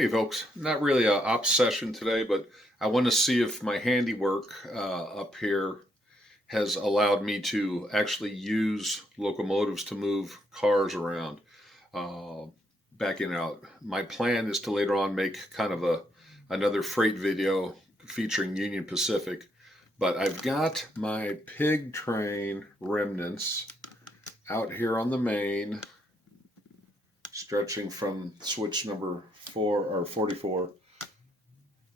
Hey folks, not really a op session today, but I want to see if my handiwork up here has allowed me to actually use locomotives to move cars around. Uh, Backing out. My plan is to later on make kind of another freight video featuring Union Pacific, but I've got my pig train remnants out here on the main, stretching from switch number 44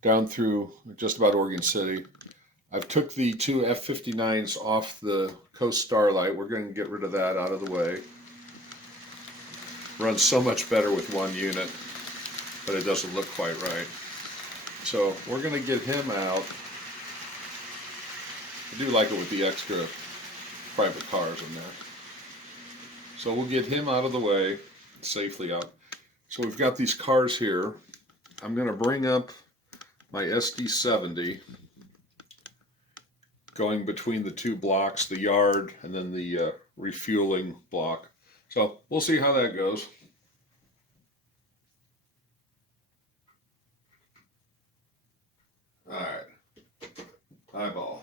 down through just about Oregon City. I've took the two F-59s off the Coast Starlight. We're going to get rid of that out of the way. Runs so much better with one unit, but it doesn't look quite right. So we're going to get him out. I do like it with the extra private cars in there. So we'll get him out of the way, safely out. So we've got these cars here. I'm going to bring up my SD70, going between the two blocks, the yard and then the refueling block. So we'll see how that goes. All right, eyeball.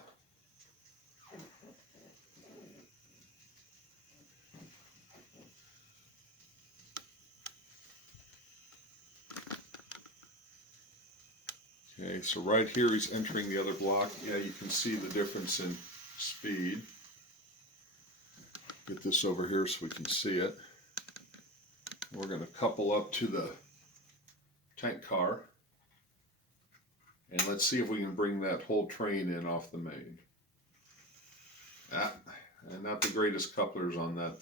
Okay, so right here he's entering the other block. Yeah, you can see the difference in speed. Get this over here so we can see it. We're going to couple up to the tank car. And let's see if we can bring that whole train in off the main. And not the greatest couplers on that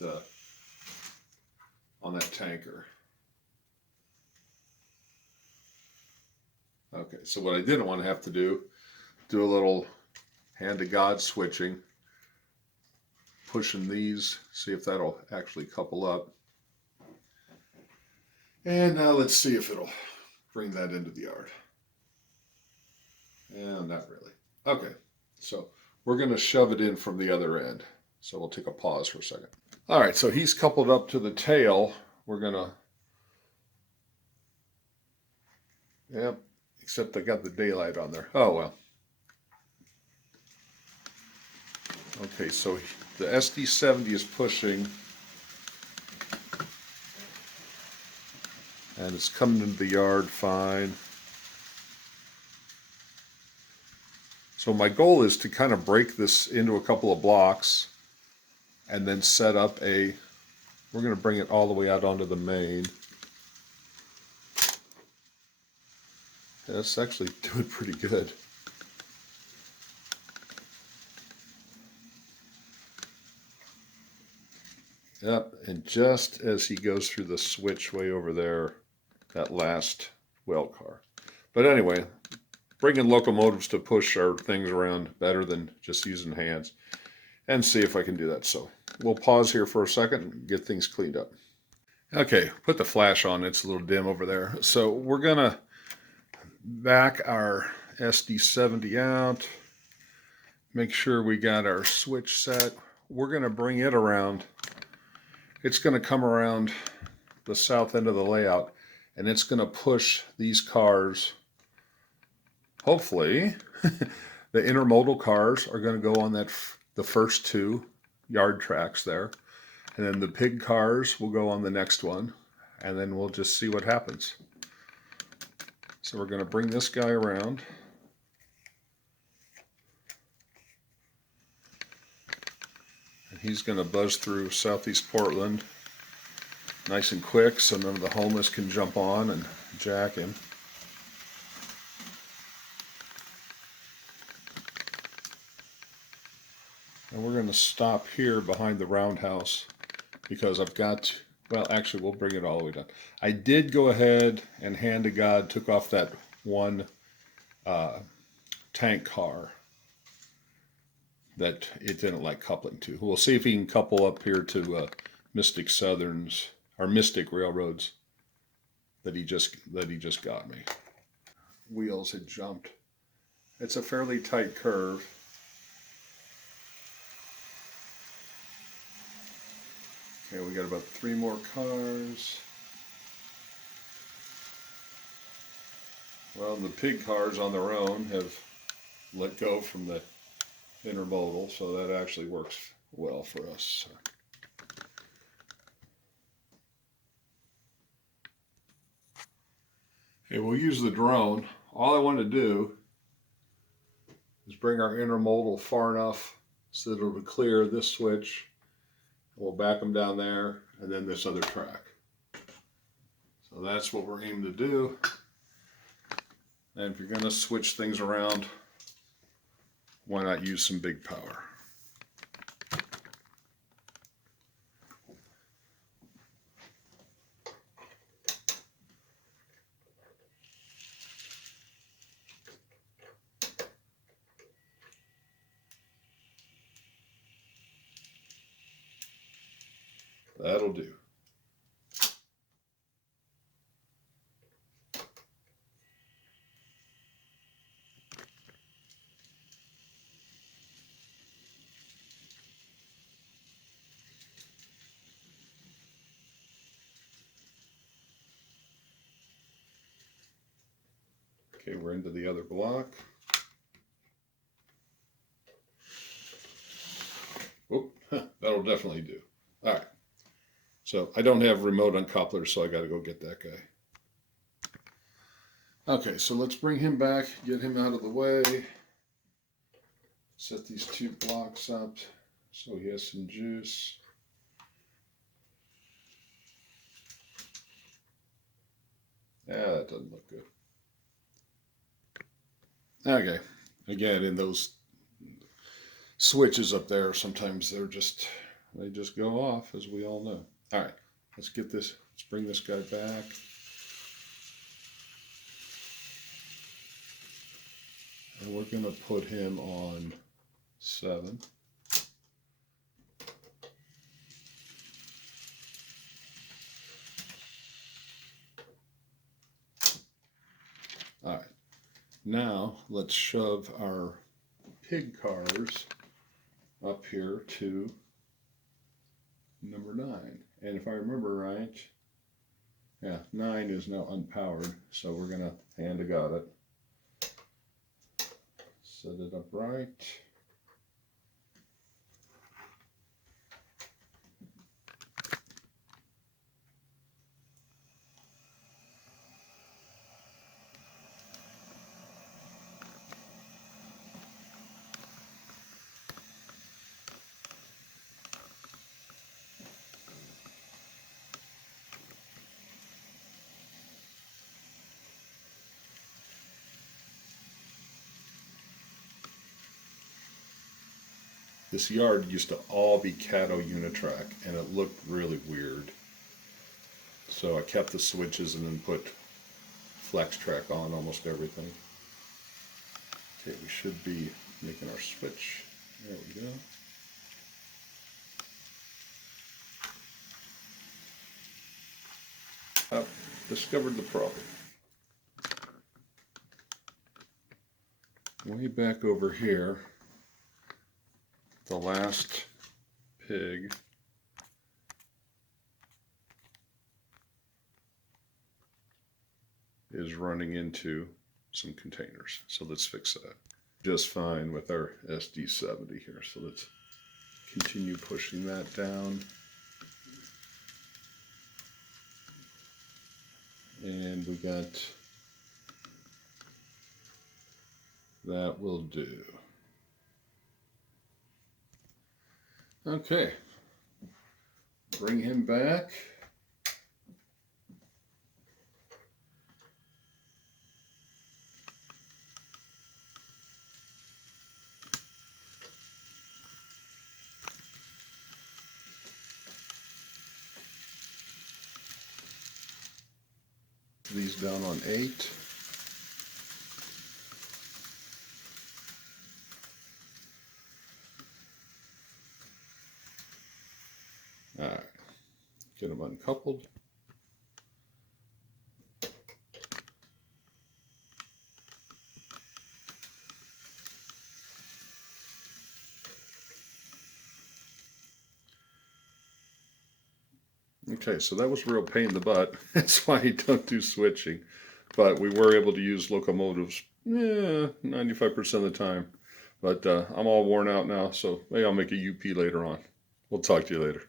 tanker. Okay, so what I didn't want to have to do a little hand to God switching, pushing these, see if that'll actually couple up. And now let's see if it'll bring that into the yard. And not really. Okay, so we're going to shove it in from the other end. So we'll take a pause for a second. All right, so he's coupled up to the tail. We're going to, yep, except I got the daylight on there. Oh, well. Okay, so the SD70 is pushing. And it's coming into the yard fine. So my goal is to kind of break this into a couple of blocks and then set up we're going to bring it all the way out onto the main. That's actually doing pretty good. Yep, and just as he goes through the switch way over there, that last well car. But anyway, bringing locomotives to push our things around better than just using hands, and see if I can do that. So we'll pause here for a second and get things cleaned up. Okay, put the flash on. It's a little dim over there. So we're going to back our SD70 out, make sure we got our switch set. We're going to bring it around. It's going to come around the south end of the layout, and it's going to push these cars. Hopefully, the intermodal cars are going to go on the first two yard tracks there, and then the pig cars will go on the next one, and then we'll just see what happens. So we're going to bring this guy around. And he's going to buzz through southeast Portland nice and quick so none of the homeless can jump on and jack him. And we're going to stop here behind the roundhouse because I've got, well, actually, we'll bring it all the way down. I did go ahead and hand to God took off that one tank car that it didn't like coupling to. We'll see if he can couple up here to Mystic Southerns or Mystic Railroads that he just got me. Wheels had jumped. It's a fairly tight curve. Okay, we got about 3 more cars. Well, the pig cars on their own have let go from the intermodal, so that actually works well for us. Okay, we'll use the drone. All I want to do is bring our intermodal far enough so that it'll clear this switch. We'll back them down there and then this other track. So that's what we're aiming to do. And if you're going to switch things around, why not use some big power? That'll do. Okay, we're into the other block. Oop, that'll definitely do. All right. So I don't have remote uncoupler, so I got to go get that guy. Okay, so let's bring him back, get him out of the way. Set these two blocks up so he has some juice. Yeah, that doesn't look good. Okay, again, in those switches up there, sometimes they just go off, as we all know. All right, let's bring this guy back. And we're gonna put him on 7. All right, now let's shove our pig cars up here to number 9. And if I remember right, yeah, 9 is now unpowered, so we're gonna hand to God it. Set it up right. This yard used to all be Cato Unitrack, and it looked really weird. So I kept the switches and then put Flex Track on almost everything. Okay, we should be making our switch. There we go. I've discovered the problem. Way back over here, the last pig is running into some containers. So let's fix that. Just fine with our SD70 here. So let's continue pushing that down. And we got, that will do. Okay, bring him back. These down on 8. All right, get them uncoupled. Okay, so that was a real pain in the butt. That's why you don't do switching. but we were able to use locomotives 95% of the time. But I'm all worn out now, so maybe I'll make a UP later on. We'll talk to you later.